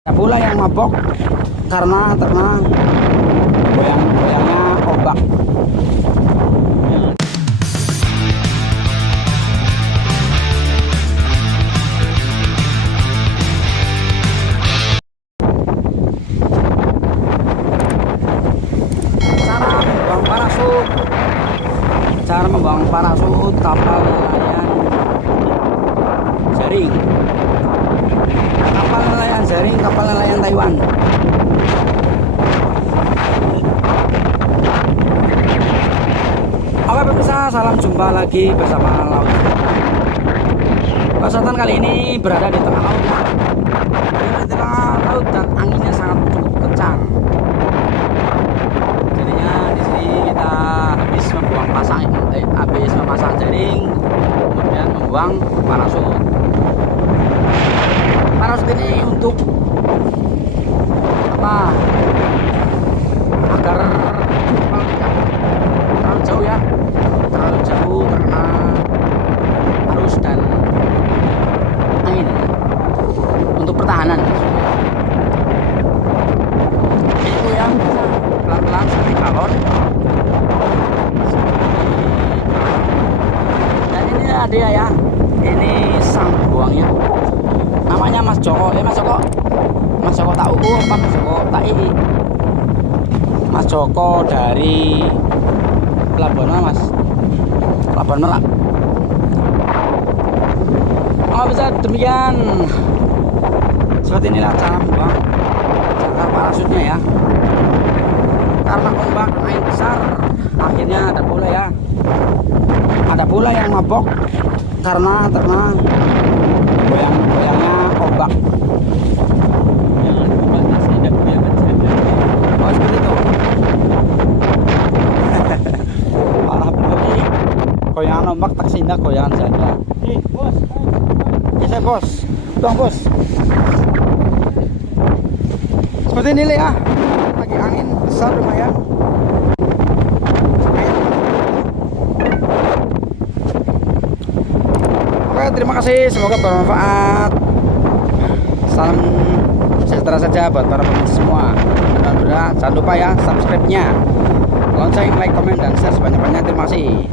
Ada pula yang mabok karena terkena goyang-goyangnya ombak. Cara membuang parasut kapal nelayan jaring. Kapal nelayan jaring, kapal nelayan Taiwan. Oke pemirsa, salam jumpa lagi bersama Laut Sultan. Kali ini berada di tengah laut. Di tengah laut dan anginnya sangat cukup kencang. Jadinya di sini kita habis memasang jaring, kemudian membuang parasut. Parasut ini untuk apa? Agar terlalu jauh ya, terlalu jauh karena arus dan angin, untuk pertahanan. Itu ya, pelan-pelan seperti galon. Dan ini ada ya, ini sang buangnya. Namanya Mas Joko. Mas Joko tak ukur apa Mas Joko tak ini? Mas Joko dari Pelabuhan mana Mas? Pelabuhan Merak. Oh bisa demikian. Seperti inilah cara membuang jangkar parasutnya ya. Karena ombak angin besar, akhirnya ada pula yang mabok karena terkena goyang-goyangnya ombak. Oh seperti itu. Malah bener nih, goyangan ombak tak sindak goyangan saja. Bos. Ya saya bos, tuang bos. Seperti ini ya, lagi angin besar lumayan. Oke, terima kasih, semoga bermanfaat. Salam sejahtera saja buat para pemirsa semua. Dan jangan lupa ya subscribe-nya, lonceng, like, komen, dan share sebanyak-banyaknya. Terima kasih.